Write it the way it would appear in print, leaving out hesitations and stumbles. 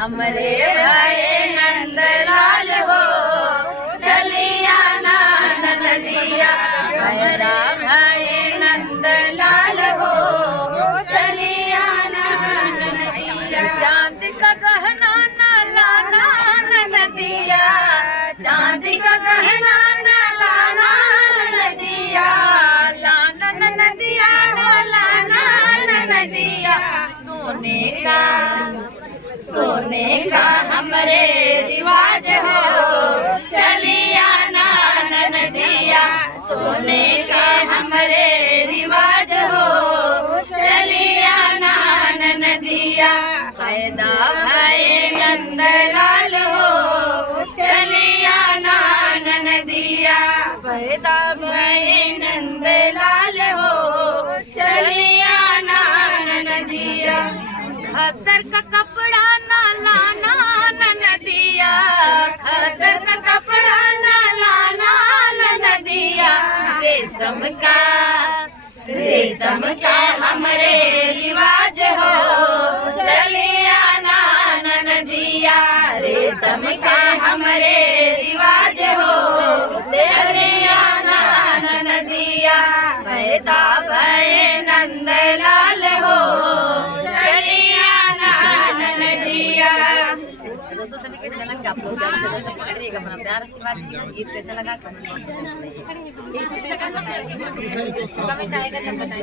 हमरे भाई नंदलाल हो चलिया नदिया पैदा भाई नंदलाल हो चलिया नदिया चांद का गहना न लाना नदिया चांद का गहना न लाना नदिया लाना नदिया न लाना नदिया सोने का हमरे रिवाज हो चलिया नदिया सोने का हमरे रिवाज हो चलिया नदिया पैदा भाई नंदलाल हो चलिया नदिया पैदा भाई नंदलाल हो चलिया नदिया खद्दर का कपड़ा ना लाना नदिया खद्दर का कपड़ा ना लाना नदिया रेशम का हमरे रिवाज हो चलिया नदिया रेशम का हमरे रिवाज हो चलिया नदिया पैदा भय नंदलाल हो दोस्तों सभी के चैनल का आप लोग सपोर्ट करिएगा, अपना प्यार आशीर्वाद दीजिएगा। गीत कैसा लगा कमेंट आएगा तब बताइए।